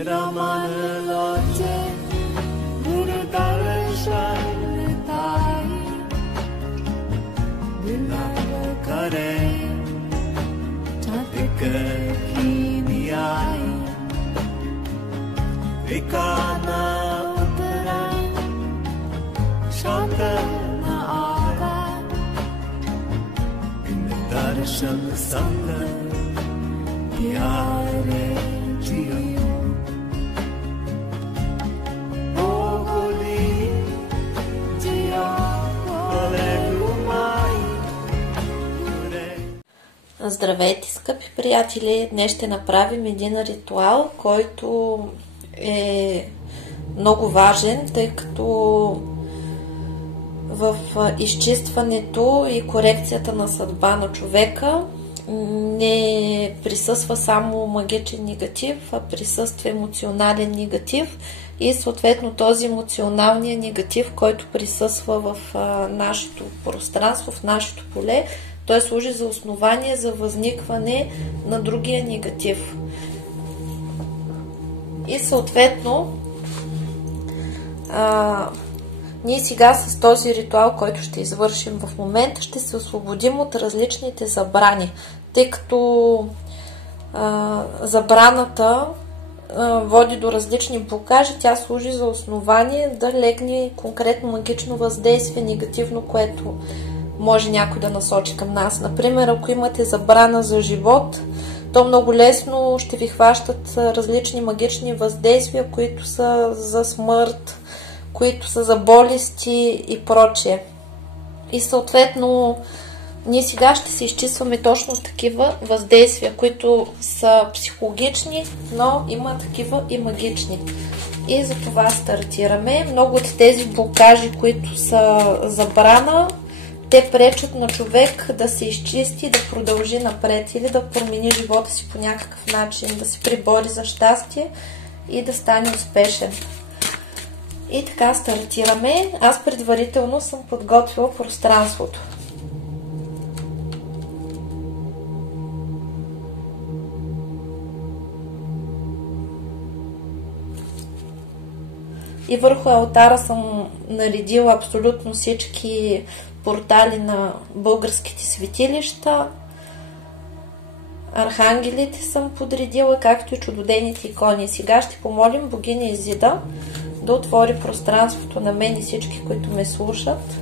Ramanaloche Guru Darshan Thai Dilava Kare Chatik Kini Ai Vikana Uttara Shantana Aga Bin Darshan Sangha Pyare Jiyo Здравейте, скъпи приятели! Днес ще направим един ритуал, който е много важен, тъй като в изчистването и корекцията на съдба на човека не присъства само магичен негатив, а присъства емоционален негатив и съответно този емоционалния негатив, който присъства в нашето пространство, в нашето поле, той служи за основание за възникване на другия негатив. И съответно ние сега с този ритуал, който ще извършим в момента, ще се освободим от различните забрани, тъй като забраната води до различни блокажи, тя служи за основание да легне конкретно магично въздействие, негативно, което може някой да насочи към нас. Например, ако имате забрана за живот, то много лесно ще ви хващат различни магични въздействия, които са за смърт, които са за болести и прочее. И съответно, ние сега ще се изчистваме точно такива въздействия, които са психологични, но има такива и магични. И за това стартираме. Много от тези блокажи, които са забрана, те пречат на човек да се изчисти, да продължи напред или да промени живота си по някакъв начин, да се прибори за щастие и да стане успешен. И така стартираме. Аз предварително съм подготвила пространството. И върху алтара съм наредила абсолютно всички портали на българските светилища. Архангелите съм подредила, както и чудодейните икони. Сега ще помолим богиня Изида да отвори пространството на мен и всички, които ме слушат.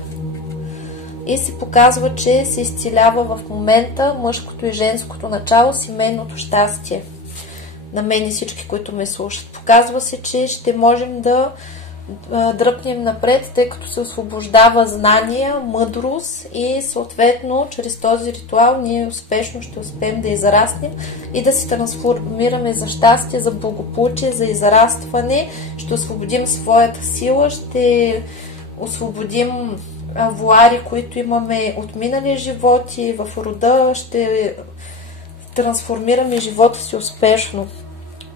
И се показва, че се изцелява в момента мъжкото и женското начало, семейното щастие на мен и всички, които ме слушат. Показва се, че ще можем да дръпнем напред, тъй като се освобождава знания, мъдрост и съответно чрез този ритуал ние успешно ще успеем да израснем и да се трансформираме за щастие, за благополучие, за израстване. Ще освободим своята сила, ще освободим вуари, които имаме от минали животи в рода, ще трансформираме живота си успешно.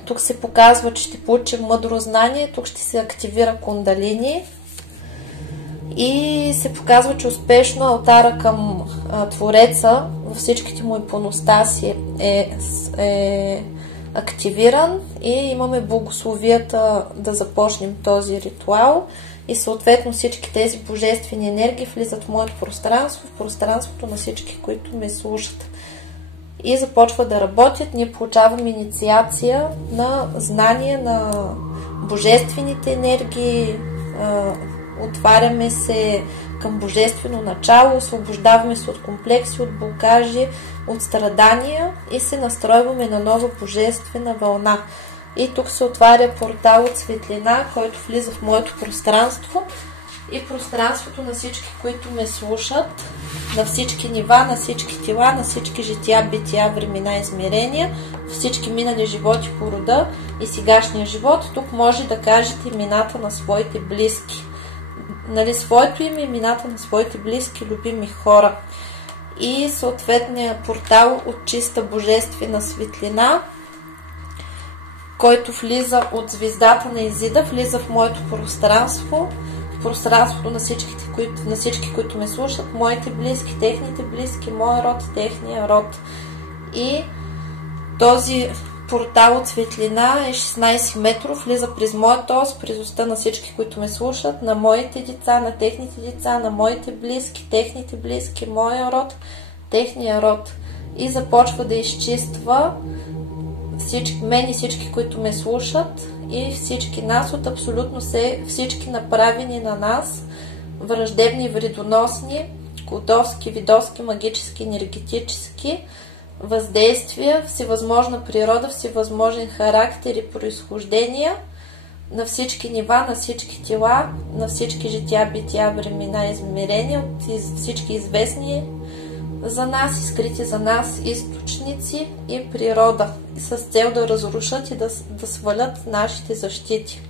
Тук се показва, че ще получим мъдро знание, тук ще се активира кундалини и се показва, че успешно алтара към Твореца във всичките му ипоностаси е активиран и имаме благословията да започнем този ритуал и съответно всички тези божествени енергии влизат в моето пространство, в пространството на всички, които ме слушат. И започва да работят. Ние получаваме инициация на знание на божествените енергии, отваряме се към божествено начало, освобождаваме се от комплекси, от блокажи, от страдания и се настройваме на нова божествена вълна. И тук се отваря портал от светлина, който влиза в моето пространство и пространството на всички, които ме слушат, на всички нива, на всички тела, на всички жития, бития, времена, измерения, всички минали животи по рода и сегашния живот. Тук може да кажете имената на своите близки. Нали, своето име, имената на своите близки, любими хора. И съответния портал от чиста божествена светлина, който влиза от звездата на Изида, влиза в моето пространство, в пространството на всички, които ме слушат, моите близки, техните близки, моя род, техния род. И този портал от светлина е 16 метров, влиза през моята ос, през оста на всички, които ме слушат, на моите деца, на техните деца, на моите близки, техните близки, моя род, техния род. И започва да изчиства мен и всички, които ме слушат, и всички нас от абсолютно всички направени на нас враждебни, вредоносни, колдовски, видовски, магически, енергетически въздействия, всевъзможна природа, всевъзможен характер и произхождения на всички нива, на всички тела, на всички жития, бития, времена, измерения, от всички известни за нас и скрити за нас източници и природа, с цел да разрушат и да свалят нашите защити.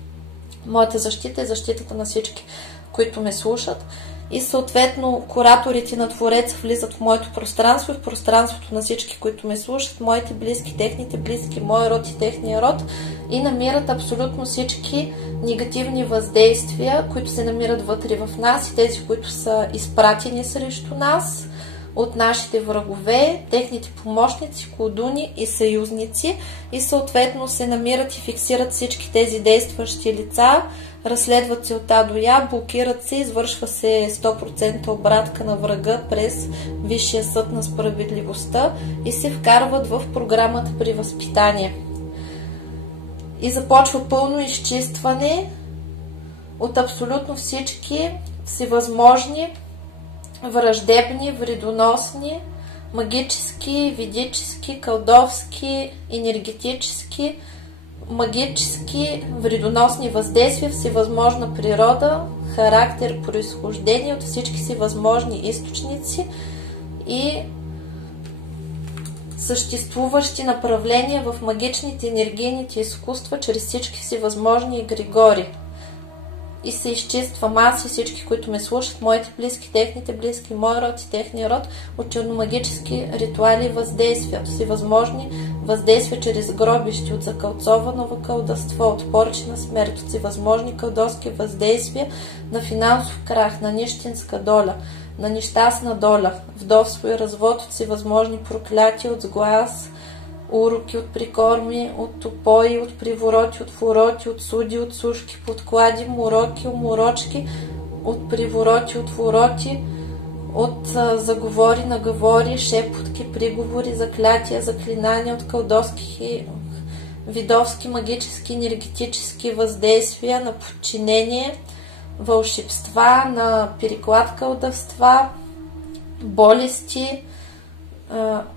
Моята защита е защитата на всички, които ме слушат, и съответно кураторите на Твореца влизат в моето пространство и в пространството на всички, които ме слушат, моите близки, техните близки, мой род и техния род, и намират абсолютно всички негативни въздействия, които се намират вътре в нас, и тези, които са изпратени срещу нас от нашите врагове, техните помощници, колдуни и съюзници, и съответно се намират и фиксират всички тези действащи лица, разследват се от А до Я, блокират се, извършва се 100% обратка на врага през Висшия съд на справедливостта и се вкарват в програмата при възпитание. И започва пълно изчистване от абсолютно всички всевъзможни враждебни, вредоносни, магически, ведически, колдовски, енергетически, магически, вредоносни въздействия, всевъзможна природа, характер, произхождение от всички си възможни източници и съществуващи направления в магичните, енергийните изкуства чрез всички си възможни егрегори. И се изчиствам аз и всички, които ме слушат, моите близки, техните близки, мой род и техния род, от черномагически ритуали и въздействия, от всевъзможни въздействия чрез гробищи, от закълцовано кълдовство, от поръчи на смърт, от всевъзможни кълдовски въздействия на финансов крах, на нищенска доля, на нещастна доля, вдовство и развод, от всевъзможни проклятия, от сглаз, уроки, от прикорми, от топои, от привороти, от фуроти, от суди, от сушки, подклади, мороки, уморочки, от привороти, от фуроти, от заговори, наговори, шепотки, приговори, заклятия, заклинания, от кълдовски, видовски, магически, енергетически въздействия на подчинение, вълшебства, на переклад кълдовства, болести,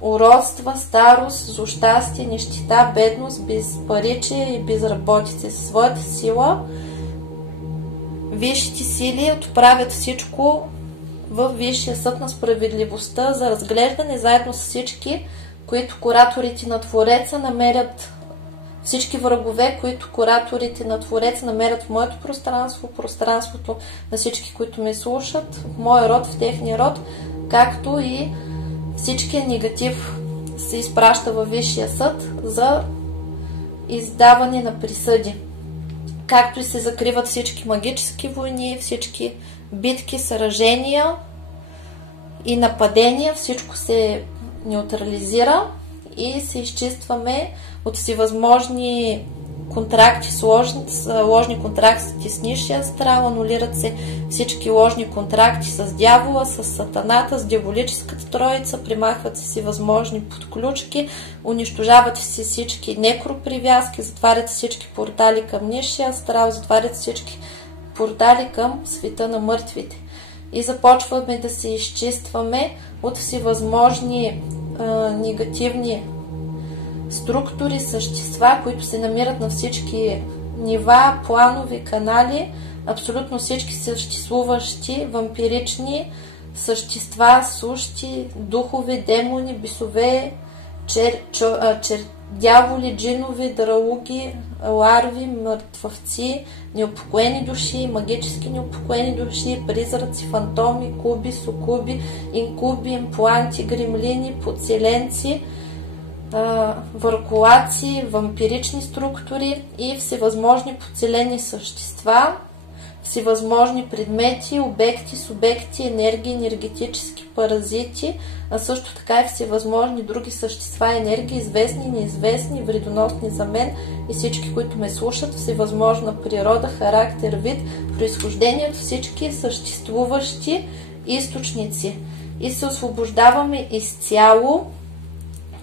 уродства, старост, злощастие, нищета, бедност, безпаричие и безработица. Със своята сила висшите сили отправят всичко в Висшия съд на справедливостта за разглеждане, заедно с всички, които кураторите на Твореца намерят, всички врагове, които кураторите на Твореца намерят в моето пространство, пространството на всички, които ме слушат, в моя род, в техния род, както и всичкият негатив се изпраща във Висшия съд за издаване на присъди. Както и се закриват всички магически войни, всички битки, сражения и нападения, всичко се неутрализира и се изчистваме от всевъзможни контракти, ложни контракти с нисшия астрал, анулират се всички ложни контракти с дявола, с сатаната, с дяволическата троица, примахват се всевъзможни подключки, унищожават се всички некропривязки, затварят всички портали към нисшия астрал, затварят всички портали към света на мъртвите. И започваме да се изчистваме от всевъзможни негативни структури, същества, които се намират на всички нива, планови, канали, абсолютно всички съществуващи вампирични същества, сущи, духове, демони, бисове, дяволи, джинови, драуги, ларви, мъртвъвци, неупокоени души, магически неупокоени души, призраци, фантоми, куби, сукуби, инкуби, импланти, гремлини, подселенци, варкулаци, вампирични структури и всевъзможни подселени същества, всевъзможни предмети, обекти, субекти, енергии, енергетически паразити, а също така и всевъзможни други същества, енергии, известни, неизвестни, вредоносни за мен и всички, които ме слушат, всевъзможна природа, характер, вид, произхождение от всички съществуващи източници. И се освобождаваме изцяло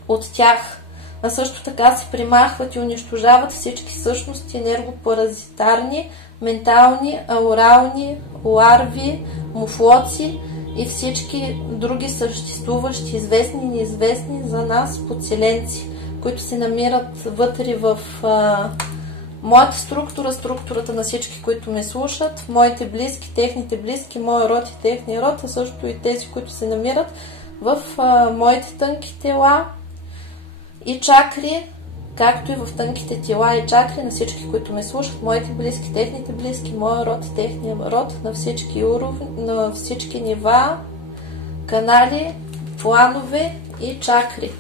от тях. А също така се примахват и унищожават всички същности енергопаразитарни, ментални, аурални, ларви, муфлоци и всички други съществуващи, известни и неизвестни за нас подселенци, които се намират вътре в моята структура, структурата на всички, които ме слушат, в моите близки, техните близки, моя род и техния род, а също и тези, които се намират в моите тънки тела и чакри, както и в тънките тела и чакри на всички, които ме слушат, моите близки, техните близки, моя род и техния род, на всички уровни, на всички нива, канали, планове и чакри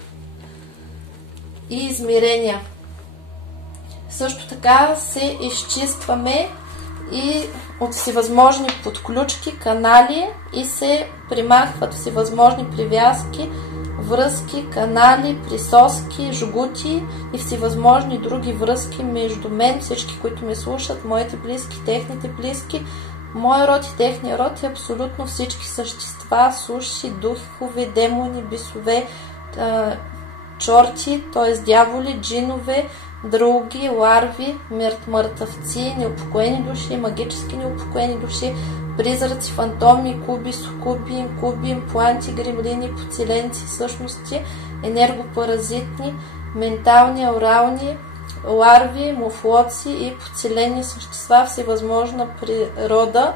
и измерения. Също така се изчистваме и от всевъзможни подключки, канали и се примахват всевъзможни привязки, връзки, канали, присоски, жгути и всевъзможни други връзки между мен, всички, които ме слушат, моите близки, техните близки, моя род и техния род и абсолютно всички същества, суши, духове, демони, бисове, чорти, т.е. дяволи, джинове, други, ларви, мъртъвци, неупокоени души, магически неупокоени души, призраци, фантоми, куби, сукуби, инкуби, импланти, гремлини, подселенци, същности, енергопаразитни, ментални, аурални, ларви, муфлоци и подселени същества, всевъзможна природа,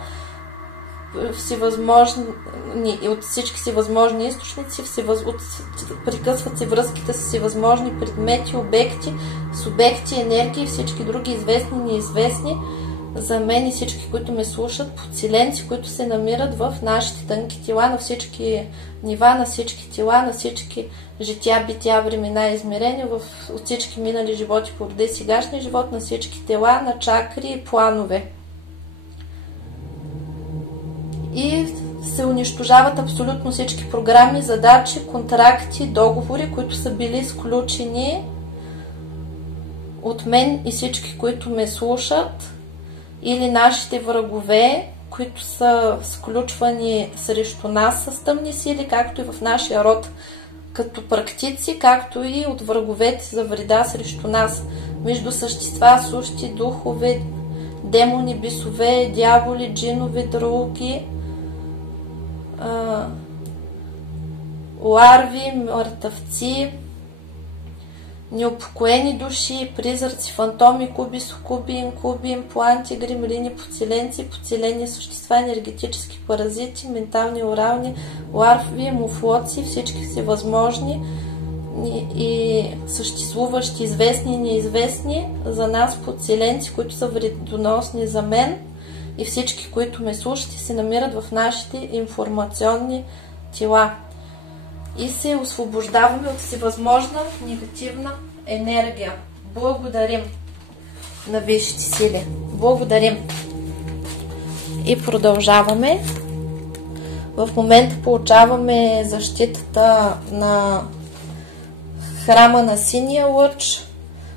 всевъзможни, от всички всевъзможни източници, прекъсват се връзките с всевъзможни предмети, обекти, субекти, енергии и всички други известни и неизвестни за мен и всички, които ме слушат, подселенци, които се намират в нашите тънки тела, на всички нива, на всички тела, на всички жития, бития, времена и измерения, от всички минали животи по рода и сегашния живот, на всички тела, на чакри и планове. И се унищожават абсолютно всички програми, задачи, контракти, договори, които са били сключени от мен и всички, които ме слушат, или нашите врагове, които са сключвани срещу нас с тъмни сили, както и в нашия род като практици, както и от враговете за вреда срещу нас, между същества, сущи, духове, демони, бисове, дяволи, джинове, други, ларви, мъртъвци, неупокоени души, призраци, фантоми, куби, сукуби, инкуби, импланти, гремлини, подселенци, подселени същества, енергетически паразити, ментални, орални, ларви, муфлоци, всички всевъзможни и съществуващи, известни и неизвестни за нас подселенци, които са вредоносни за мен и всички, които ме слушат и се намират в нашите информационни тела. И се освобождаваме от всевъзможна негативна енергия. Благодарим на висшите сили. Благодарим. И продължаваме. В момента получаваме защитата на храма на синия лъч,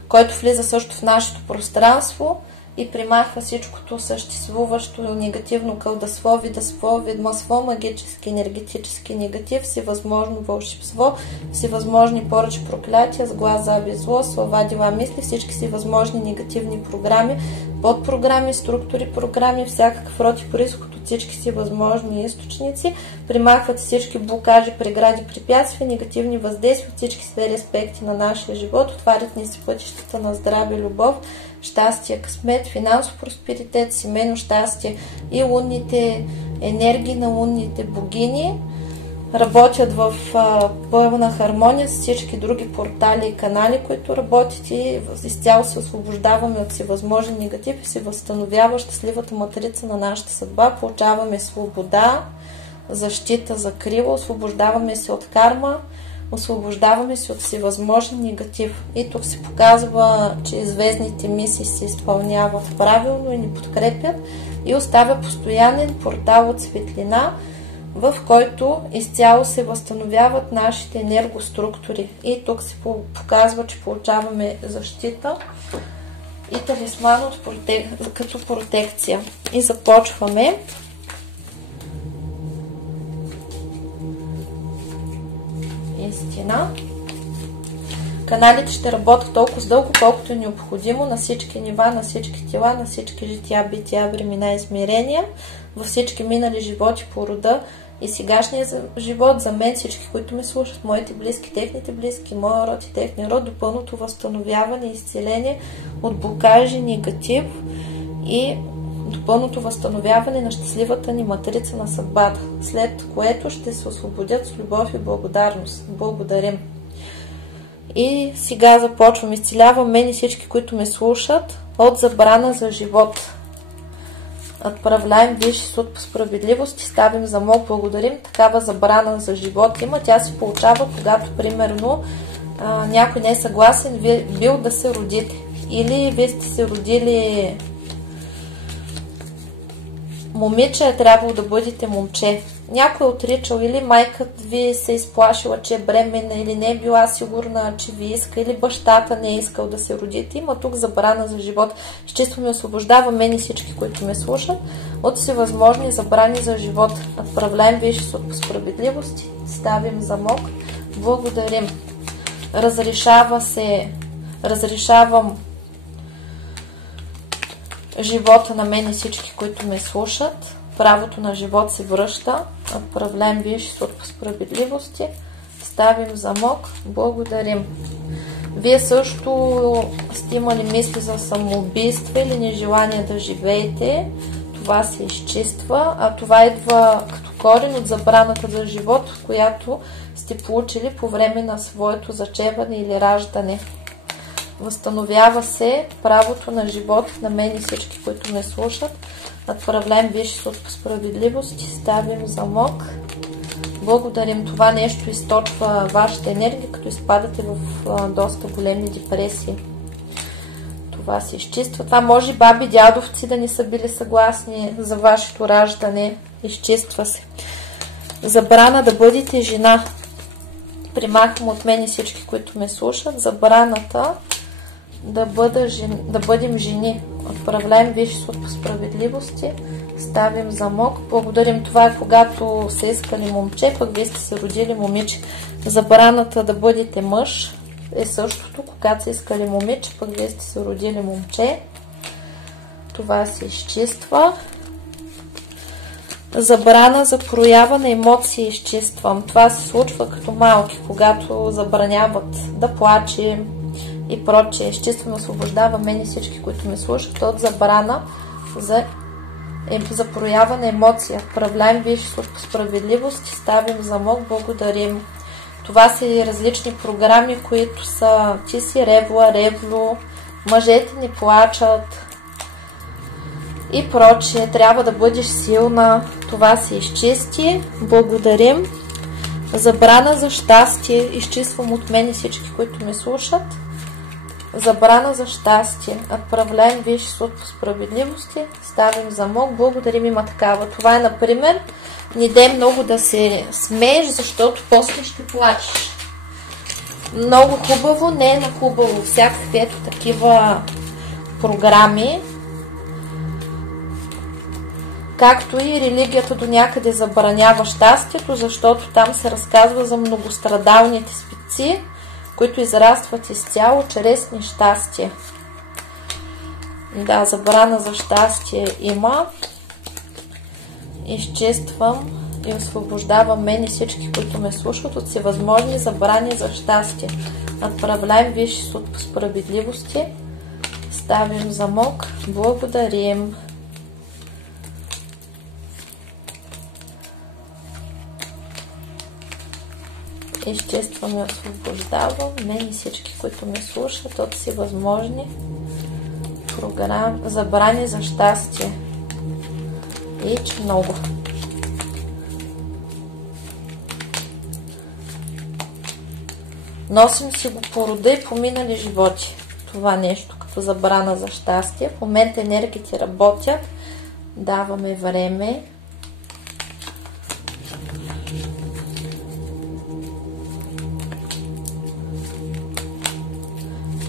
който влиза също в нашето пространство и примахва всичкото съществуващо негативно кълдасво, видаство, ведмаство, магически, енергетически негатив, всевъзможно вълшебство, всевъзможни поръчи, проклятия, сглаз, заби, зло, слова, дела, мисли, всички всевъзможни негативни програми, подпрограми, структури, програми, всякакъв род и произход от всички всевъзможни източници, примахват всички блокажи, прегради, препятствия, негативни въздействия от всички сфери, аспекти на нашия живот, отварят ни се пътищата на здраве, любов, щастие, късмет, финансов просперитет, семейно щастие и лунните енергии на лунните богини работят в пълна хармония с всички други портали и канали, които работят и изцяло се освобождаваме от всевъзможен негатив и се възстановява щастливата матрица на нашата съдба. Получаваме свобода, защита, закрила, освобождаваме се от карма, освобождаваме се от всевъзможен негатив. И тук се показва, че звездните мисии се изпълняват правилно и ни подкрепят. и оставя постоянен портал от светлина, в който изцяло се възстановяват нашите енергоструктури. И тук се показва, че получаваме защита и талисман като протекция. И започваме. Истина. Каналите ще работят толкова дълго, колкото е необходимо на всички нива, на всички тела, на всички жития, бития, времена и измерения, във всички минали животи по рода и сегашния живот, за мен, всички, които ме слушат, моите близки, техните близки, моя род и техния род, до пълното възстановяване и изцеление от блокажи, негатив и до пълното възстановяване на щастливата ни матрица на съдбата, след което ще се освободят с любов и благодарност. Благодарим. И сега започвам. Изцелявам мен и всички, които ме слушат, от забрана за живот. Отправляем Висши съд по справедливост и ставим замок. Благодарим. Такава забрана за живот има. Тя се получава, когато, примерно, някой не е съгласен бил да се родите. Или вие сте се родили момиче, е трябвало да бъдете момче. Някой е отричал, или майката ви се изплашила, че е бременна, или не е била сигурна, че ви иска, или бащата не е искал да се родите. Има тук забрана за живот. Изчистваме и освобождава мен и всички, които ме слушат, от всевъзможни забрани за живот. Отправляем Висши съд по справедливост, ставим замок. Благодарим. Разрешавам живота на мен и всички, които ме слушат. Правото на живот се връща. Отправляем Висши съд по справедливости. Ставим замок. Благодарим. Вие също сте имали мисли за самоубийство или нежелание да живеете. Това се изчиства, а това идва като корен от забраната за живот, която сте получили по време на своето зачеване или раждане. Възстановява се правото на живот на мен и всички, които ме слушат. Отправляем Висши съд по справедливост и ставим замок. Благодарим. Това нещо източва вашата енергия, като изпадате в доста големи депресии. Това се изчиства. Това може баби, дядовци да не са били съгласни за вашето раждане. Изчиства се. Забрана да бъдете жена. Примахвам от мен и всички, които ме слушат. Забраната да бъдем жени. Отправляем Висши съд по справедливости. Ставим замок. Благодарим. Това е когато са искали момче, пък вие сте се родили момиче. Забраната да бъдете мъж е същото, когато са искали момиче, пък вие сте се родили момче. Това се изчиства. Забрана за проява на емоции изчиствам. Това се случва като малки, когато забраняват да плачем и прочее. Изчиствам, освобождава мен и всички, които ме слушат, от забрана за проява на емоция. Вправляем Висши съд по справедливост и ставим замок. Благодарим. Това са и различни програми, които са ти си ревло, мъжете не плачат и прочее. Трябва да бъдеш силна. Това се изчисти. Благодарим. Забрана за щастие. Изчиствам от мен и всички, които ме слушат. Забрана за щастие. Отправляем Висши съд по справедливости. Ставим замок. Благодарим, има такава. Това е, например, не дей много да се смееш, защото после ще плачеш. Много хубаво, не е на хубаво. Всякакви ето такива програми. Както и религията до някъде забранява щастието, защото там се разказва за многострадалните светци, които израстват изцяло чрез нещастие. Да, забрана за щастие има. Изчиствам и освобождавам мен и всички, които ме слушат, от всевъзможни забрани за щастие. Отправляем Висши съд по справедливости. Ставим замок. Благодарим. Изчиствам и освобождавам мен и всички, които ме слушат, от всевъзможни забрани за щастие. И че много. Носим си го по рода и по минали животи. Това нещо като забрана за щастие. В момента енергиите работят Даваме време.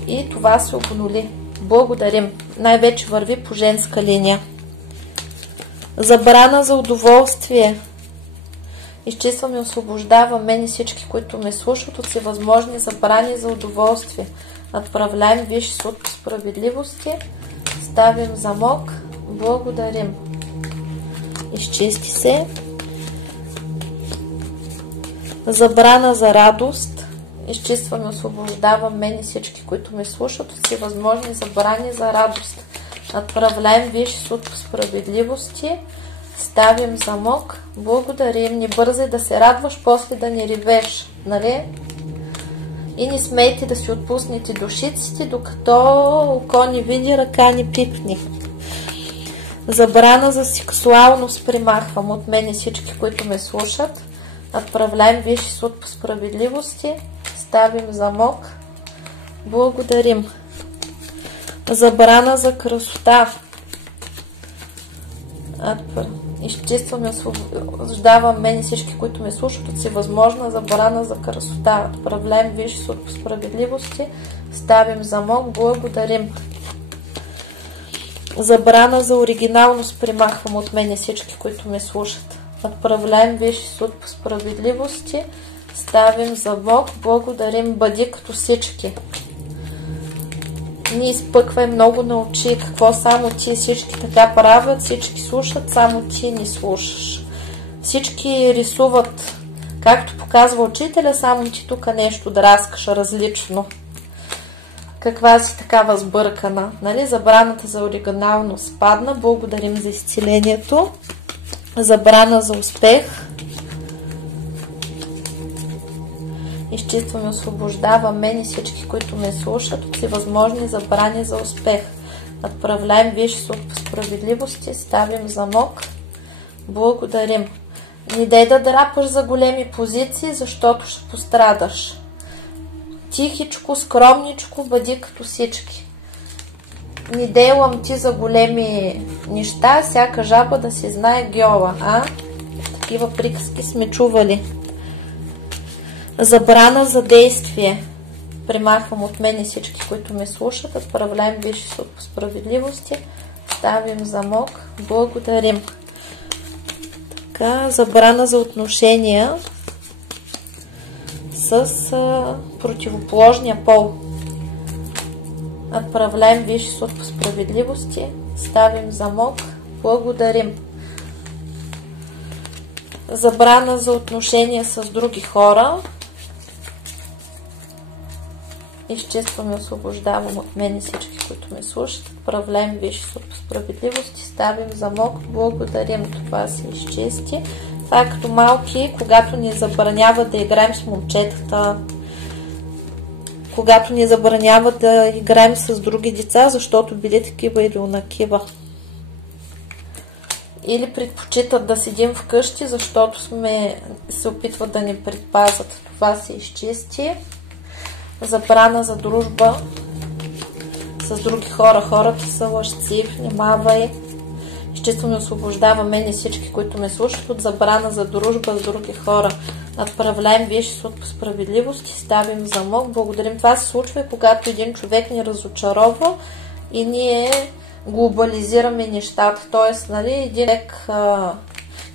И това се обнули. Благодарим. Най-вече върви по женска линия. Забрана за удоволствие. Изчиствам и освобождавам мен и всички, които ме слушат от всевъзможни забрани за удоволствие. Отправляем Висши суд по справедливости. Ставим замок. Благодарим. Изчисти се. Забрана за радост. Изчиствам и освобождавам мен и всички, които ме слушат от всевъзможни забрани за радост. Отправляем Висши суд по справедливости. Ставим замок. Благодарим. Не бързай да се радваш, после да не ревеш. Нали? И не смейте да си отпуснете душиците, докато око не види, ръка не пипни. Забрана за сексуалност примахвам от мен и всички, които ме слушат. Отправляем Висши суд по справедливости. Ставим замок. Благодарим. Забрана за красота. Изчиствам и освобождавам мен и всички, които ме слушат от всевъзможна забрана за красота. Отправляем Висши суд по справедливости. Ставим замок. Благодарим. Забрана за оригиналност примахвам от мен и всички, които ме слушат. Отправляем Висши суд по справедливости. Ставим замок. Благодарим. Бъди като всички. Не изпъквай много на очи, какво само ти, всички така правят, всички слушат, само ти не слушаш. Всички рисуват, както показва учителя, само ти тук нещо драскаш различно. Каква си такава сбъркана, нали? Забраната за оригиналност падна, благодарим за изцелението. Забрана за успех. Изчиствам и освобождавам мен и всички, които ме слушат от всевъзможни забрани за успех. Отправляем Висши суд по справедливости. Ставим замок. Благодарим. Не дай да драпаш за големи позиции, защото ще пострадаш. Тихичко, скромничко, бъди като всички. Не делам ти за големи неща, всяка жаба да си знае гьола. Такива приказки сме чували. Забрана за действие. Примахвам от мен и всички, които ме слушат. Отправляем Висши суд по справедливости. Ставим замок. Благодарим. Така, забрана за отношения с противоположния пол. Отправляем Висши суд по справедливости. Ставим замок. Благодарим. Забрана за отношения с други хора. Изчиствам и освобождавам от мен и всички, които ме слушат. Отправляем Висши суд по справедливости. Ставим замок. Благодарим. Това се изчисти. Това е като малки, когато ни забраняват да играем с момчетата, когато ни забраняват да играем с други деца, защото били такива или онакива. Или предпочитат да седим вкъщи, защото се опитват да ни предпазят. Това се изчисти. Забрана за дружба с други хора. Хората са лъжци, внимавай. Изчиствам и освобождавам мен и всички, които ме слушат от забрана за дружба с други хора. Отправляем Висши суд по справедливост и ставим замок. Благодарим. Това се случва, когато един човек ни разочарова и ние глобализираме нещата. Тоест, нали,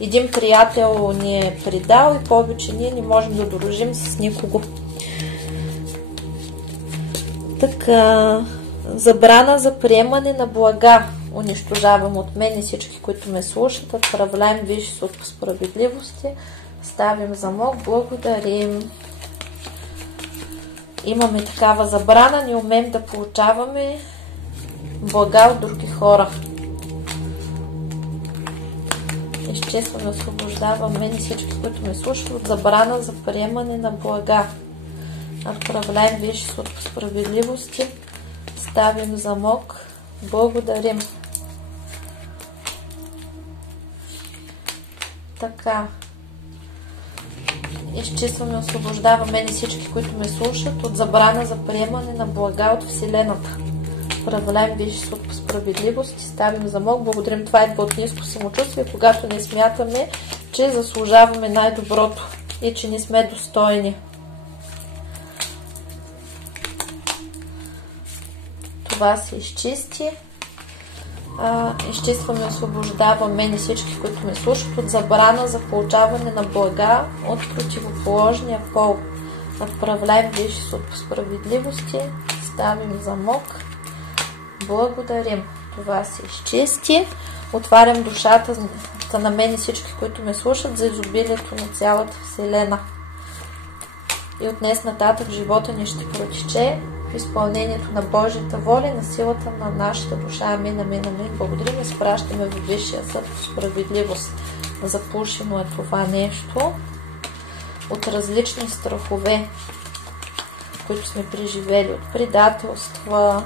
един приятел ни е предал и повече ние не можем да дружим с никого. Така, забрана за приемане на блага. Унищожавам от мен и всички, които ме слушат. Отправляем Висши суд по справедливости. Ставим замок. Благодарим. Имаме такава забрана. Не умеем да получаваме блага от други хора. Изчиствам и освобождавам мен и всички, които ме слушат от забрана за приемане на блага. Отправляем Висши суд по справедливости. Ставим замок. Благодарим. Така. Изчиствам и освобождавам мен и всички, които ме слушат от забрана за приемане на блага от Вселената. Надправляем Висшия съд по справедливост и ставим замок. Благодарим. Това идва от ниско самочувствие, когато не смятаме, че заслужаваме най-доброто и че не сме достойни. Това се изчисти. Изчистваме и освобождаваме мен и всички, които ме слушат, от забрана за получаване на блага от противоположния пол. Надправляем Висшия съд по справедливости, ставим замок. Благодарим. Това се изчисти. Отварям душата на мен и всички, които ме слушат, за изобилието на цялата Вселена. И от днес нататък живота ни ще протече в изпълнението на Божията воля, на силата на нашата душа. Амин, амин, амин. Благодарим и спращаме във Висшия съд по справедливост. Запушено е това нещо от различни страхове, които сме преживели, от предателства,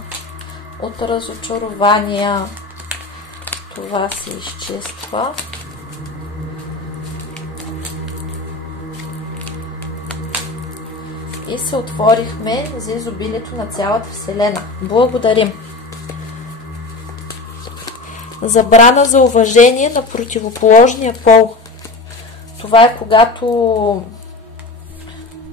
от разочарования. Това се изчиства. И се отворихме за изобилието на цялата Вселена. Благодарим. Забрана за уважение на противоположния пол. Това е когато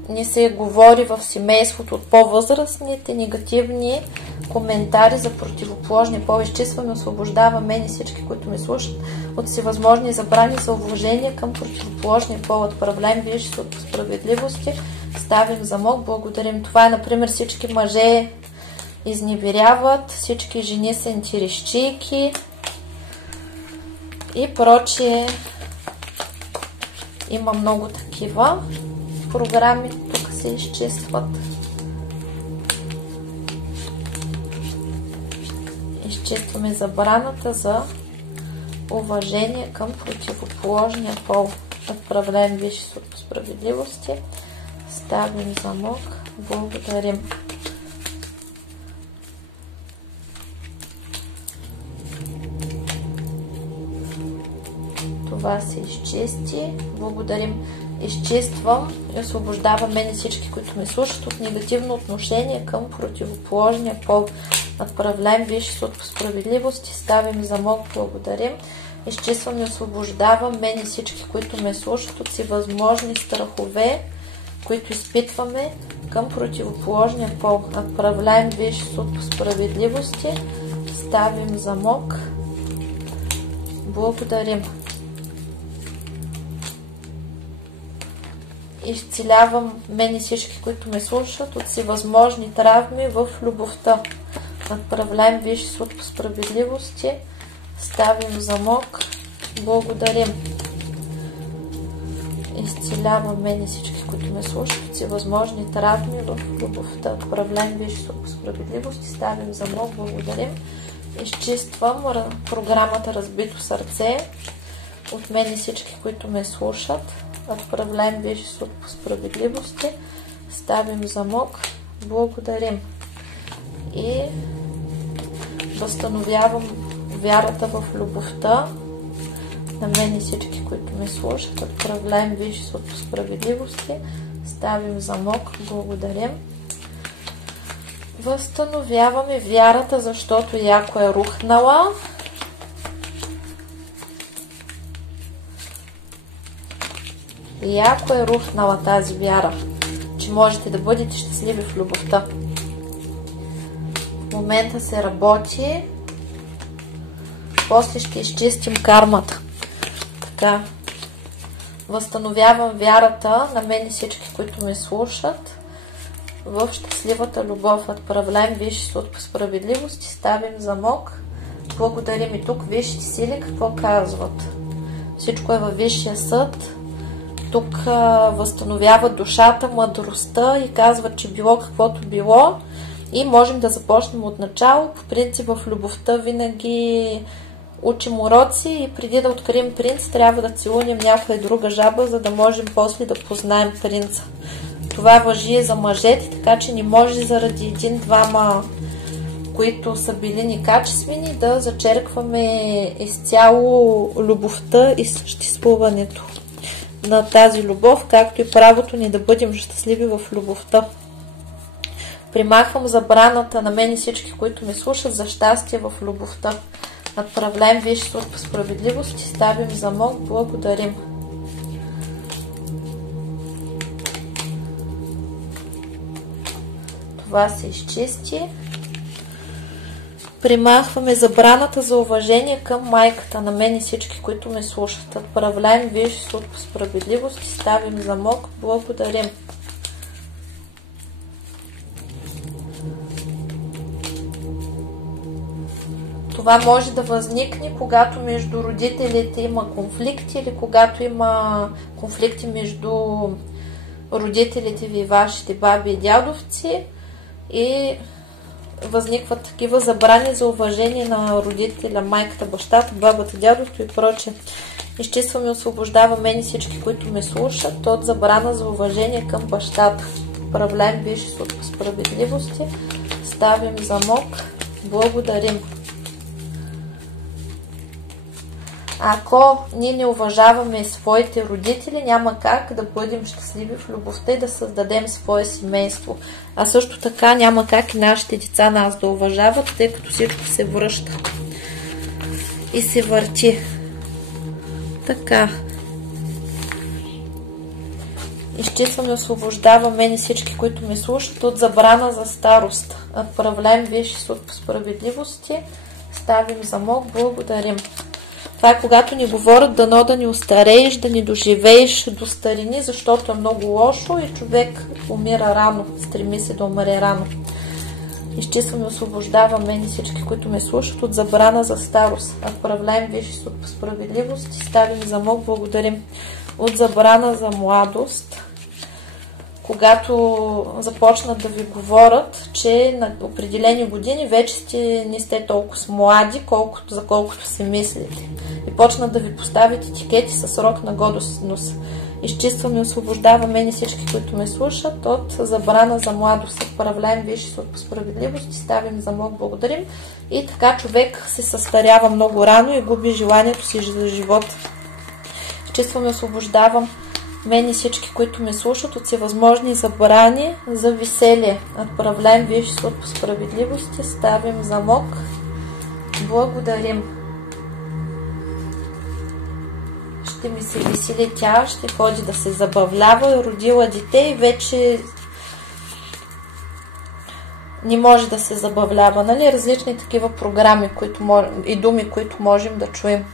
ни се говори в семейството от по-възрастните негативни коментари за противоположния пол. Изчистваме, освобождава мен и всички, които ме слушат, от всевъзможни забрани за уважение към противоположния пол. Отправляем Висшия съд по справедливости, ставим замок. Благодарим. Това е, например, всички мъже изневеряват, всички жени са интересчийки и прочие. Има много такива програми, тук се изчистват. Изчистваме забраната за уважение към противоположния пол. Отправляем Висшия съд по справедливости, ставим замок. Благодарим. Това се изчисти. Благодарим. Изчиствам и освобождавам мен и всички, които ме слушат, от негативно отношение към противоположния пол. Отправляем Висшия съд по справедливост и ставим замок. Благодарим. Изчиствам и освобождавам мен и всички, които ме слушат, от всевъзможни страхове, които изпитваме към противоположния пол. Отправляем Висшия съд по справедливости, ставим замок. Благодарим. Изцелявам мен и всички, които ме слушат, от всевъзможни травми в любовта. Отправляем Висшия съд по справедливости, ставим замок. Благодарим. Изцелявам мен и всички, които ме слушат, от всевъзможни травми в любовта. Отправляем Висшия съд по справедливости, ставим замок. Благодарим. Изчиствам програмата Разбито сърце от мен и всички, които ме слушат. Отправляем Висшия съд по справедливости, ставим замок. Благодарим. И възстановявам вярата в любовта на мен и всички, които ме слушат. Отправляем Висшия съд по справедливости, ставим замок. Благодарим. Възстановяваме вярата, защото яко е рухнала. Яко е рухнала тази вяра, че можете да бъдете щастливи в любовта. В момента се работи. После ще изчистим кармата. Така. Възстановявам вярата на мен и всички, които ме слушат, в щастливата любов. Отправляем Висшия съд по справедливост и ставим замок. Благодарим. И тук висшите сили какво казват? Всичко е във Висшия съд. Тук възстановяват душата, мъдростта и казват, че било каквото било и можем да започнем от начало. По принцип в любовта винаги учим уроци и преди да открием принц, трябва да целунем някоя друга жаба, за да можем после да познаем принца. Това важи и за мъжете, така че не може заради един-двама, които са били некачествени, да зачеркваме изцяло любовта и съществуването на тази любов, както и правото ни да бъдем щастливи в любовта. Примахвам забраната на мен и всички, които ме слушат, за щастие в любовта. Надправляем Висш Суд по справедливост и ставим замок. Благодарим. Това се изчисти. Примахваме забраната за уважение към майката на мен и всички, които ме слушат. Отправляем Висш Суд по справедливост и ставим замок. Благодарим. Това може да възникне, когато между родителите има конфликти или когато има конфликти между родителите ви, вашите баби и дядовци, и възникват такива забрани за уважение на родителя, майката, бащата, бабата, дядовто и прочее. Изчистваме и освобождава мен и всички, които ме слушат, от забрана за уважение към бащата. Управляем Висш Суд по справедливости, ставим замок. Благодарим. Ако ние не уважаваме своите родители, няма как да бъдем щастливи в любовта и да създадем свое семейство. А също така няма как и нашите деца нас да уважават, тъй като всичко се връща и се върти. Така. Изчистваме и освобождава мен и всички, които ме слушат, от забрана за старост. Отправляем Висш Суд по справедливости, ставим замок. Благодарим. Това е когато ни говорят дано да ни остарееш, да ни доживееш до старини, защото е много лошо и човек умира рано, стреми се да умре рано. Изчистваме и освобождава мен и всички, които ме слушат, от забрана за старост. Отправляем Висш Суд по справедливост и ставим замок. Благодарим. От забрана за младост, когато започнат да ви говорят, че на определени години вече не сте толкова млади, за колкото се мислите. И почнат да ви поставят етикети със срок на годност. Изчиствам и освобождавам мен и всички, които ме слушат, от забрана за младост. Отправляем Висш Суд по справедливост и ставим замок. Благодарим. И така човек се състарява много рано и губи желанието си за живот. Изчиствам и освобождавам мен и всички, които ме слушат, от всевъзможни забрани за веселие. Отправляем Висш Суд по справедливост и ставим замок. Благодарим. Ще ми се весели тя, ще ходи да се забавлява, родила дете и вече не може да се забавлява. Нали? Различни такива програми и думи, които можем да чуем.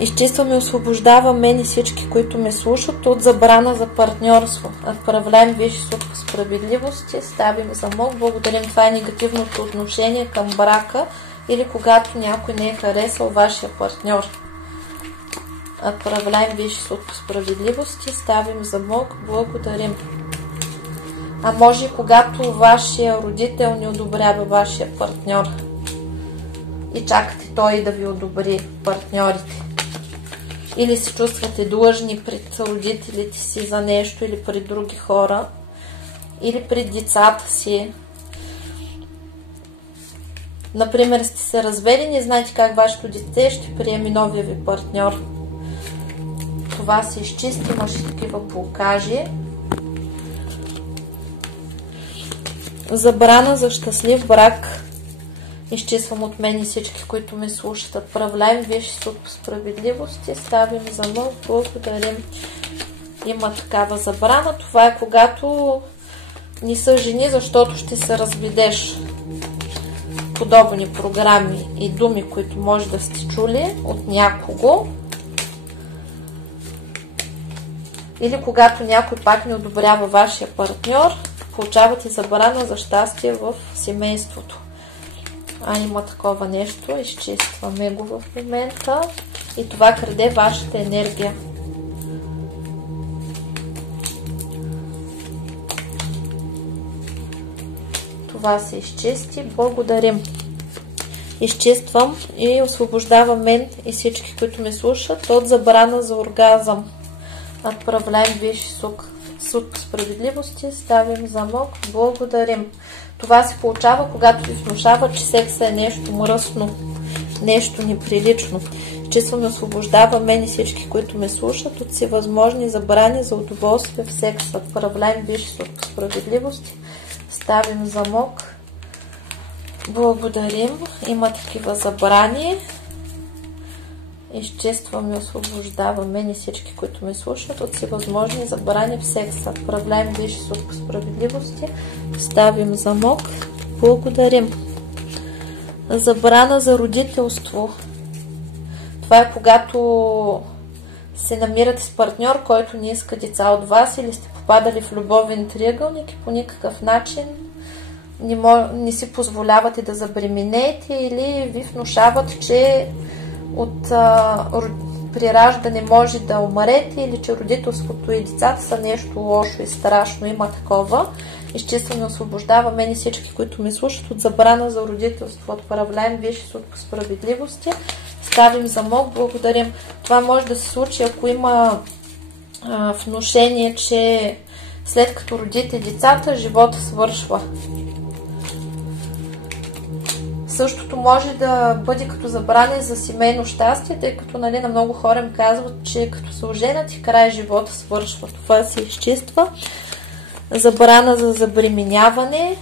Изчистваме и освобождава мен и всички, които ме слушат, от забрана за партньорство. Отправляем Висш Суд по справедливост и ставим замок. Благодарим. Това е негативното отношение към брака или когато някой не е харесал вашия партньор. Отправляем Висш Суд по справедливост и ставим замок. Благодарим. А може и когато вашия родител не одобрява вашия партньор и чакате той да ви одобри партньорите. Или се чувствате длъжни пред родителите си за нещо, или пред други хора, или пред децата си. Например, сте се развели, не знаете как вашето дете ще приеме новия ви партньор. Това се изчисти, може такива покаже. Забрана за щастлив брак. Изчиствам от мен и всички, които ме слушат. Отправляем Висш Суд по справедливост и ставим замок. Благодарим. Има такава забрана. Това е когато не са жени, защото ще се разведеш. Подобни програми и думи, които може да сте чули от някого. Или когато някой пак не одобрява вашия партньор, получавате забрана за щастие в семейството. Има такова нещо, изчистваме го в момента и това краде вашата енергия. Това се изчисти. Благодарим. Изчиствам и освобождавам мен и всички, които ме слушат, от забрана за оргазъм. Отправляем Висш Суд по справедливост и ставим замок. Благодарим. Това се получава, когато ви внушава, че секса е нещо мръсно, нещо неприлично. Изчиствам и освобождавам мен и всички, които ме слушат от всевъзможни забрани за удоволствие в секса. Отправляем Висши Суд по справедливости. Ставим замок. Благодарим. Има такива забрани. Изчиствам и освобождавам мен и всички, които ме слушат от всевъзможни забрани в секса. Отправляем Висши Суд по справедливости. Ставим замок. Благодарим. Забрана за родителство. Това е когато се намирате с партньор, който не иска деца от вас, или сте попадали в любовен триъгълник и по никакъв начин не си позволявате да забременеете, или ви внушават, че при раждане може да умрете, или че родителството и децата са нещо лошо и страшно. Има такова. Изчиствам и освобождавам мен и всички, които ме слушат от забрана за родителство. Отправляем Висши Суд по справедливости. Ставим замок. Благодарим. Това може да се случи, ако има внушение, че след като родите децата, живота свършва. Същото може да бъде като забране за семейно щастие, тъй като на много хора им казват, че като се оженят и край живота свършва. Това се изчиства. Забрана за забременяване.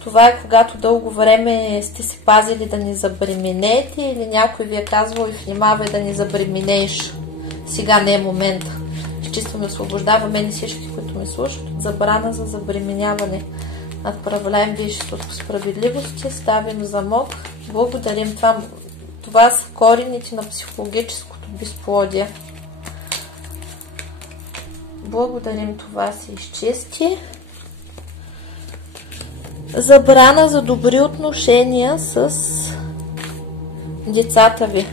Това е когато дълго време сте се пазили да не забременеете, или някой ви е казвал и внимавай да не забременееш. Сега не е момента. Изчистваме и освобождаваме мен и всички, които ме слушат от забрана за забременяване. Отправляем Висши Суд по справедливости. Ставим замок. Благодарим. Това са корените на психологическото безплодие. Благодарим, това се изчисти. Забрана за добри отношения с децата ви.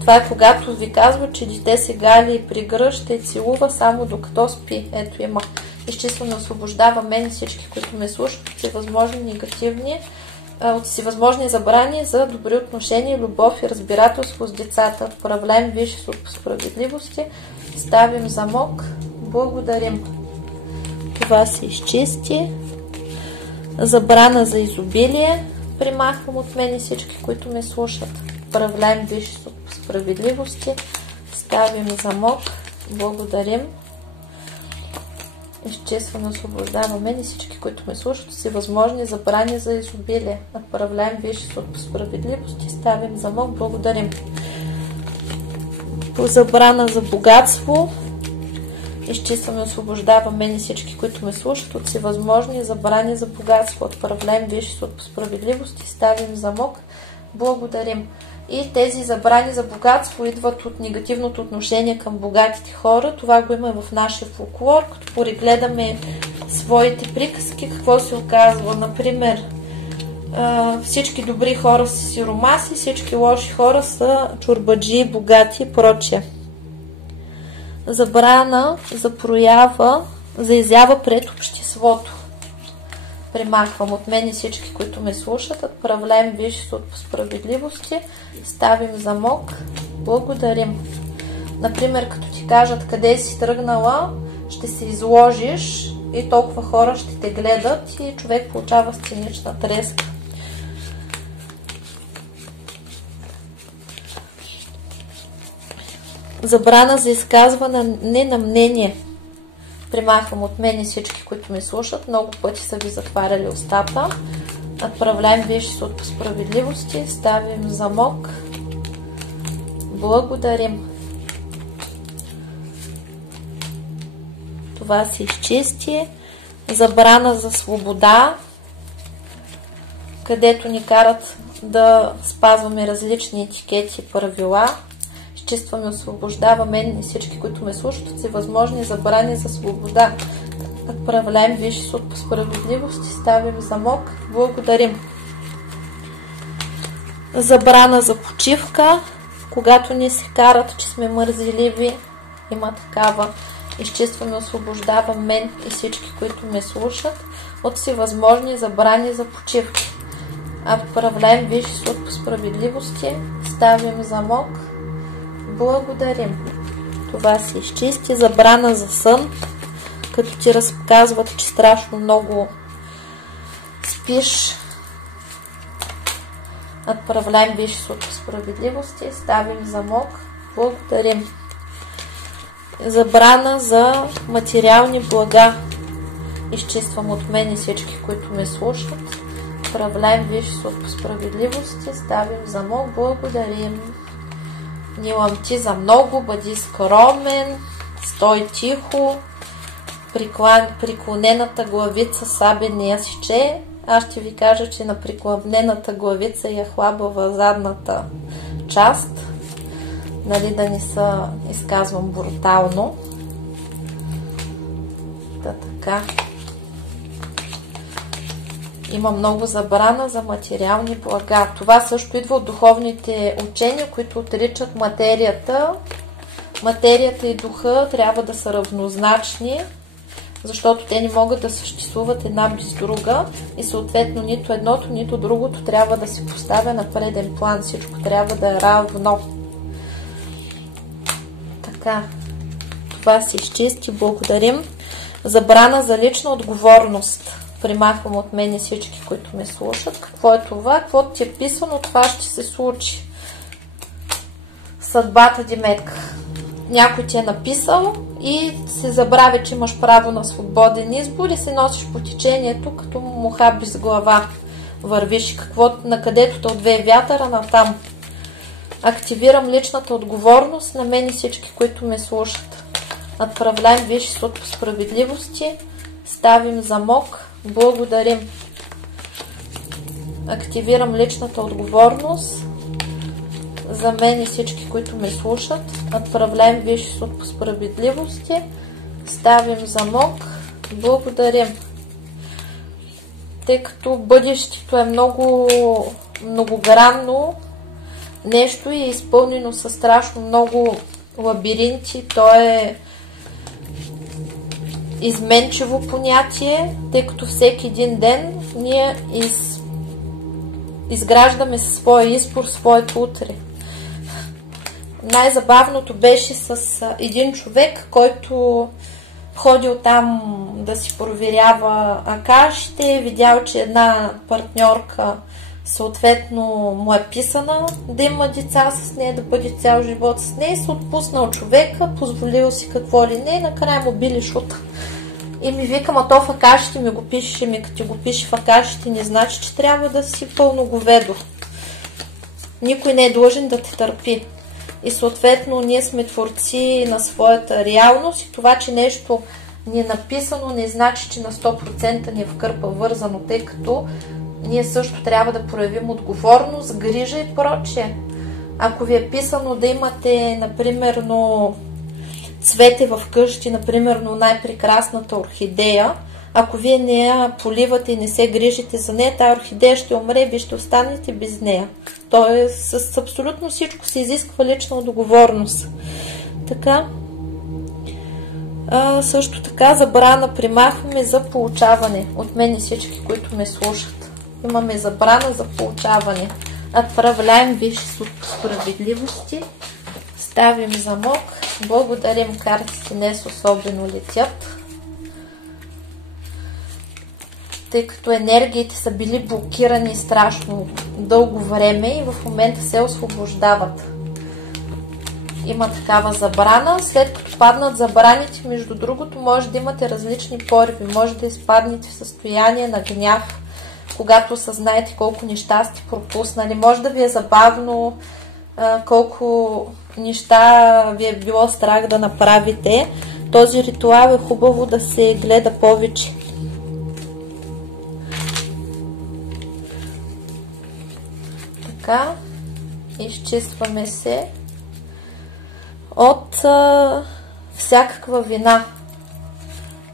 Това е когато ви казва, че дете се гали и пригръща и целува само докато спи. Ето има. Изчистваме, освобождава мен и всички, които ме слушат от всевъзможни негативни, от всевъзможни забрани за добри отношения, любов и разбирателство с децата. Отправляем Висши Суд по справедливости. Ставим замок. Благодарим. Това се изчисти. Забрана за изобилие. Примахвам от мен и всички, които ме слушат. Отправляем Висши Суд по справедливости. Ставим замок. Благодарим. Изчистваме, освобождаваме мен и всички, които ме слушат, си възможни забрани за изобилие. Отправляем Висши Суд по справедливости. Ставим замок. Благодарим. По забрана за богатство. Изчистваме, освобождавам мен и всички, които ме слушат от всевъзможни забрани за богатство. Отправляем Висши Суд по справедливост и ставим замок. Благодарим. И тези забрани за богатство идват от негативното отношение към богатите хора. Това го има в нашия фолклор. Като прегледаме своите приказки, какво се оказва. Например, всички добри хора са сиромаси, всички лоши хора са чорбаджи, богати и прочее. Забрана за проява, за изява пред обществото. Примахвам от мен и всички, които ме слушат. Отправляем Висши Суд по справедливости. Ставим замок. Благодарим. Например, като ти кажат къде си тръгнала, ще се изложиш и толкова хора ще те гледат и човек получава сценична треска. Забрана за изказване на мнение. Примахвам от мен и всички, които ме слушат. Много пъти са ви затваряли устата. Отправляем Висши Суд по справедливости. Ставим замок. Благодарим. Това се изчисти. Забрана за свобода, където ни карат да спазваме различни етикети и правила. Изчистваме, освобождава мен и всички, които ме слушат от всевъзможни забрани за свобода. Отправляем Висши Суд по справедливост и ставим замок. Благодарим. Забрана за почивка, когато ни се карат, че сме мързеливи, има такава. Изчистваме, освобождавам мен и всички, които ме слушат от всевъзможни забрани за почивка. Отправляем Висши Суд по справедливости, ставим замок. Благодарим. Това се изчисти. Забрана за сън, като ти разказват, че страшно много спиш. Отправляем Висши Суд по справедливости, ставим замок, благодарим. Забрана за материални блага. Изчиствам от мен и всички, които ме слушат. Отправляем Висши Суд по справедливости, ставим замок, благодарим. Милам ти за много, бъди скромен, стой тихо. Преклонената главица сабе не я сече. Аз ще ви кажа, че на преклонената главица е хлабава задната част. Нали, да не се изказвам брутално. Да, така. Има много забрана за материални блага. Това също идва от духовните учения, които отричат материята. Материята и духа трябва да са равнозначни, защото те не могат да съществуват една без друга и съответно нито едното, нито другото трябва да се поставя на преден план. Всичко трябва да е равно. Така, това се изчисти. Благодарим. Забрана за лична отговорност. Примахвам от мен и всички, които ме слушат. Какво е това? Каквото ти е писано, това ще се случи. Съдбата, Диметка. Някой ти е написал и се забравя, че имаш право на свободен избор и се носиш по течението като муха без глава. Вървиш на където те отвее вятъра, натам. Активирам личната отговорност на мен и всички, които ме слушат. Отправляем Висши Суд по справедливости, ставим замок, благодарим. Активирам личната отговорност за мен и всички, които ме слушат. Отправляем Висши Суд по справедливости, ставим замок, благодарим. Тъй като бъдещето е многогранно нещо и е изпълнено със страшно много лабиринти, то е изменчиво понятие, тъй като всеки един ден ние изграждаме със своя избор своето утре. Най-забавното беше с един човек, който ходил там да си проверява акашите, видял, че една партньорка съответно му е писана да има деца с нея, да бъде цял живот с нея, се отпуснал човека, позволил си какво ли не, накрая му били шута. И ми викам, а то в акашите ми го пишеше, ми като го пише в акашите, не значи, че трябва да си пълноговедо. Никой не е длъжен да те търпи. И съответно ние сме творци на своята реалност и това, че нещо ни е написано, не значи, че на 100% ни е в кърпа вързано, тъй като ние също трябва да проявим отговорност, грижа и прочее. Ако ви е писано да имате, например, цвете в къщи, например, най-прекрасната орхидея, ако вие не я поливате и не се грижите за нея, тази орхидея ще умре и вие ще останете без нея. Тоест, с абсолютно всичко се изисква лична отговорност. Така. Също така забрана примахваме за получаване. От мен и всички, които ме слушат. Имаме забрана за получаване. Отправляем Висши Суд по справедливости. Ставим замок. Благодарим, картите днес особено летят. Тъй като енергиите са били блокирани страшно дълго време и в момента се освобождават. Има такава забрана. След като паднат забраните, между другото, може да имате различни пориви. Може да изпаднете в състояние на гняв, когато осъзнаете колко неща сте пропуснали. Може да ви е забавно, колко неща ви е било страх да направите. Този ритуал е хубаво да се гледа повече. Така, изчистваме се от всякаква вина.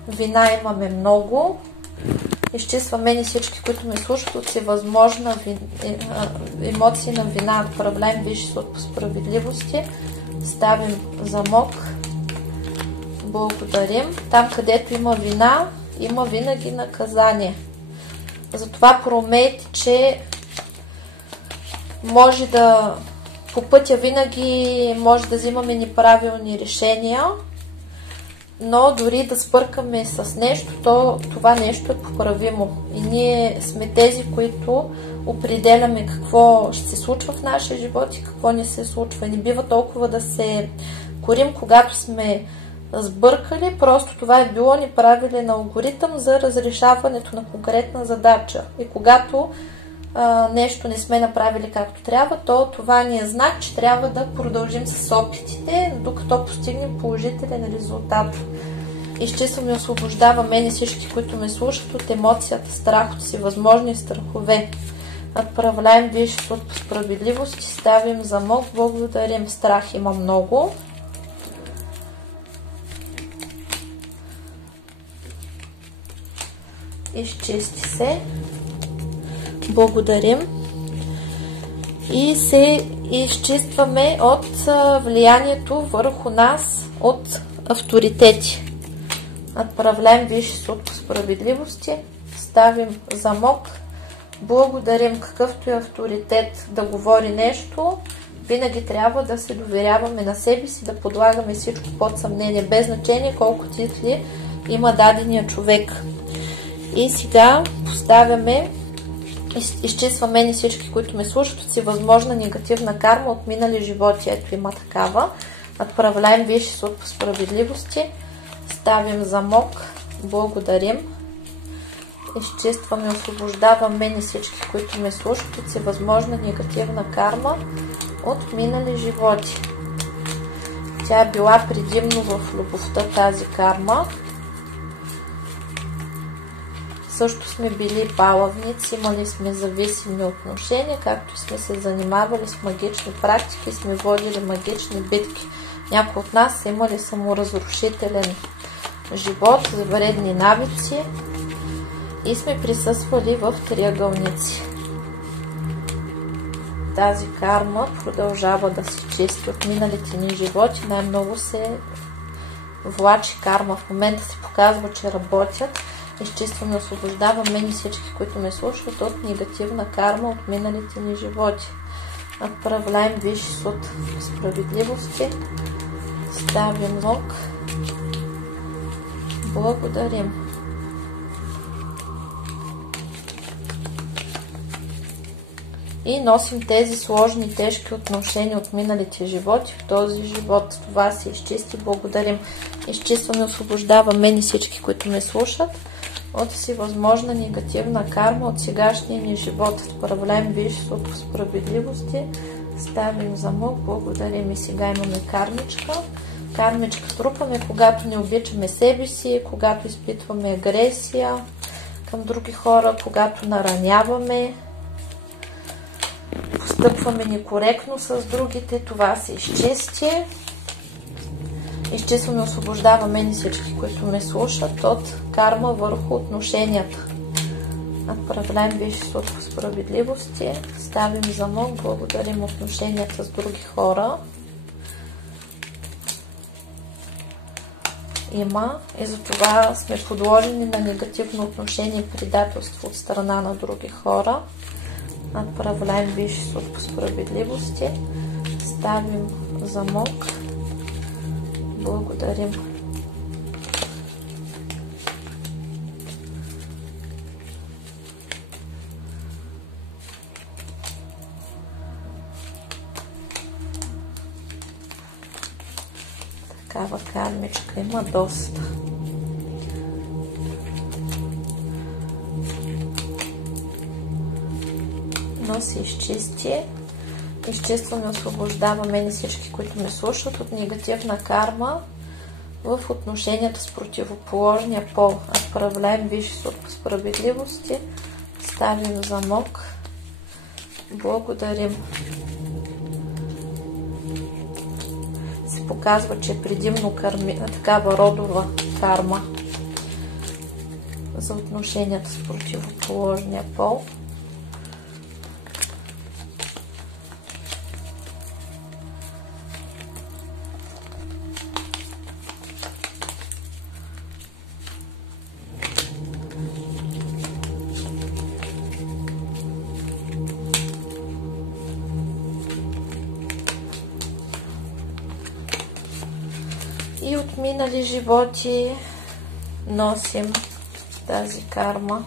Вина имаме много. Изчистваме и всички, които ме слушат от всевъзможна емоции на вина. Отправляем Висши Суд по справедливости. Ставим замок. Благодарим. Там, където има вина, има винаги наказание. Затова проумейте, че може да по пътя винаги може да взимаме неправилни решения, но дори да сбъркаме с нещо, то това нещо е поправимо. И ние сме тези, които определяме какво ще се случва в нашия живот и какво не се случва. Не бива толкова да се корим, когато сме сбъркали, просто това е било неправилен алгоритъм за разрешаването на конкретна задача. И когато нещо не сме направили както трябва, то това ни е знак, че трябва да продължим с опитите, докато постигнем положителен резултат. Изчиствам и освобождавам мен и всички, които ме слушат от емоцията, страх, от всевъзможни страхове. Отправляем Висшия суд по справедливост и ставим замок. Благодарим. Страх има много. Изчисти се. Благодарим. И се изчистваме от влиянието върху нас от авторитети. Отправляем Висшия суд по справедливости. Ставим замок. Благодарим, какъвто е авторитет да говори нещо. Винаги трябва да се доверяваме на себе си, да подлагаме всичко под съмнение, без значение колко титли има дадения човек. И сега поставяме, изчистваме ни всички, които ме слушат, от си възможна негативна карма от минали животи. Ето има такава. Отправляем Висшия суд по справедливости. Ставим замок. Благодарим. Изчистваме, освобождавам мен и всички, които ме слушат от всевъзможна негативна карма от минали животи. Тя е била предимно в любовта, тази карма. Също сме били балавници, имали сме зависими отношения, както сме се занимавали с магични практики, сме водили магични битки. Някои от нас са имали саморазрушителен живот, за вредни навици и сме присъствали в триъгълници. Тази карма продължава да се чисти от миналите ни животи. Най-много се влачи карма. В момента се показва, че работят. Изчистваме и освобождавам мен и всички, които ме слушат от негативна карма от миналите ни животи. Отправляем Висши суд справедливости. Ставим лог. Благодарим. И носим тези сложни, тежки отношения от миналите животи в този живот. Това се изчисти. Благодарим. Изчистваме и освобождавам мен и всички, които ме слушат от всевъзможна негативна карма от сегашния ни живот. Отправляем Висши суд по справедливости. Ставим замок. Благодарим. И сега имаме кармичка. Кармичка трупаме, когато не обичаме себе си, когато изпитваме агресия към други хора, когато нараняваме, постъпваме некоректно с другите. Това се изчисти. Изчистваме, освобождаваме ни всички, които ме слушат от карма върху отношенията. Отправляем Висши суд по справедливости. Ставим замок. Благодарим отношенията с други хора. Има и затова сме подложени на негативно отношение и предателство от страна на други хора. Отправляем Висши суд по справедливости. Ставим замок. Благодарим. Такава кармичка има доста. Но се изчисти. Изчистваме и освобождаваме мен и всички, които ме слушат от негативна карма в отношенията с противоположния пол. Отправляем Висши суд по справедливости. Ставим замок. Благодарим. Се показва, че е предимно такава родова карма за отношенията с противоположния пол. минали животи носим тази карма.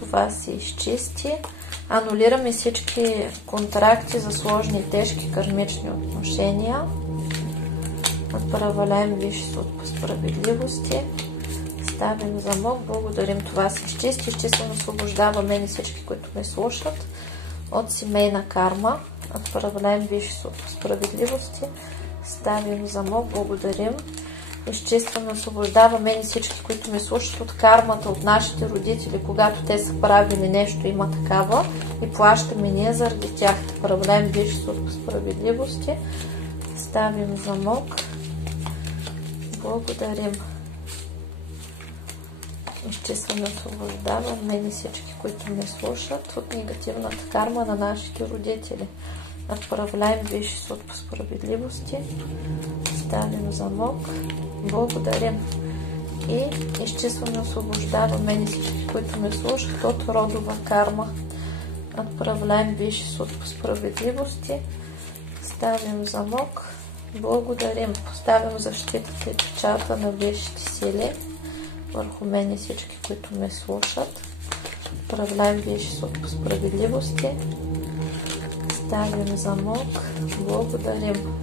Това се изчисти. Анулираме всички контракти за сложни и тежки кармични отношения. Отправляем Висши суд по справедливости. Ставим замок. Благодарим. Това се изчисти. Изчислено освобождава мен и всички, които ме слушат от семейна карма. Отправляем Висши суд по справедливости. Ставим замок. Благодарим. Изчистваме, освобождава мен и всички, които ме слушат от кармата от нашите родители, когато те са правили нещо, има такава, и плащаме ние заради тях. Отправляем Висши суд по справедливости. Ставим замок. Благодарим. Изчистваме, освобождава мен и всички, които ме слушат от негативната карма на нашите родители. Отправляем Висши суд по справедливости. Ставим замок. Благодарим. И изчистваме, освобождава мен и всички, които ме слушат от родова карма. Отправляем Висши суд по справедливости. Ставим замок. Благодарим. Поставям защитата и печата на висшите сили върху мен и всички, които ме слушат. Отправляем Висши суд по справедливости. Ставим замок. Благодарим.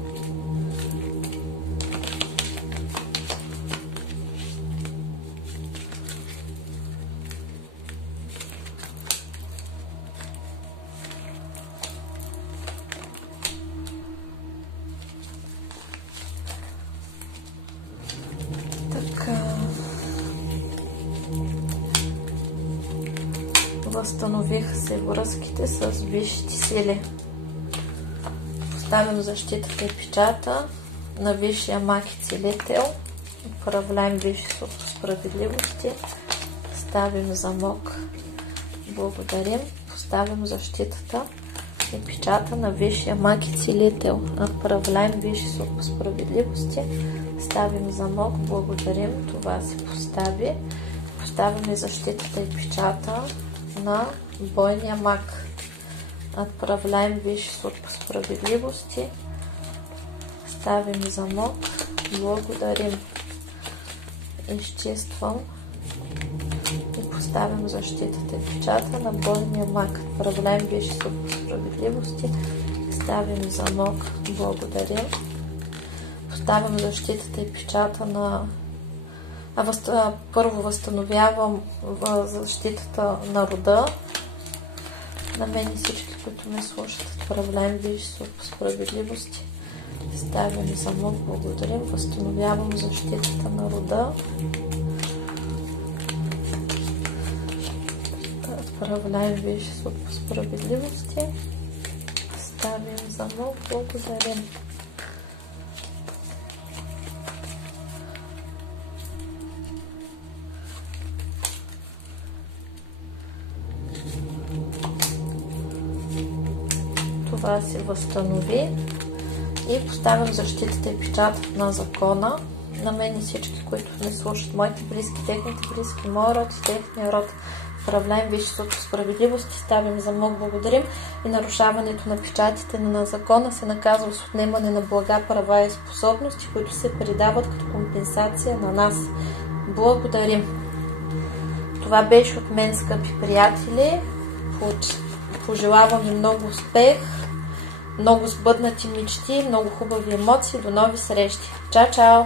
Възстановиха се връзките с висшите сили. Поставям защитата и печата на Висшия маг и целител. Отправляем Висши суд по справедливости. Ставим замок. Благодарим. Поставям защитата и печата на Висшия маг и целител. Отправляем Висши суд по справедливости. Ставим замок. Благодарим. Това се постави. Поставяме защитата и печата на бойния маг. Отправляем Висши суд по справедливости. Ставим замок. Благодарим. Изчиствам и поставям защитата и печата на бойния маг. Отправляем Висши суд по справедливости. Ставим замок. Благодарим. Поставям защитата и печата на... Първо възстановявам защитата на рода на мен и всички, които ме слушат. Отправляем Висши суд по справедливости. Ставим замок. Благодарим. Възстановявам защитата на рода. Отправляем Висши суд по справедливости. Ставим замок. Благодарим. Това се възстанови и поставям защитата и печата на закона на мен и всички, които не слушат, моите близки, техните близки, моя род и техния род. Отправляем Висши суд по справедливост и ставим замок. Благодарим. И нарушаването на печатите на закона се наказва с отнемане на блага, права и способности, които се предават като компенсация на нас. Благодарим. Това беше от мен, скъпи приятели. Пожелавам ви много успех, много сбъднати мечти, много хубави емоции. До нови срещи. Чао, чао!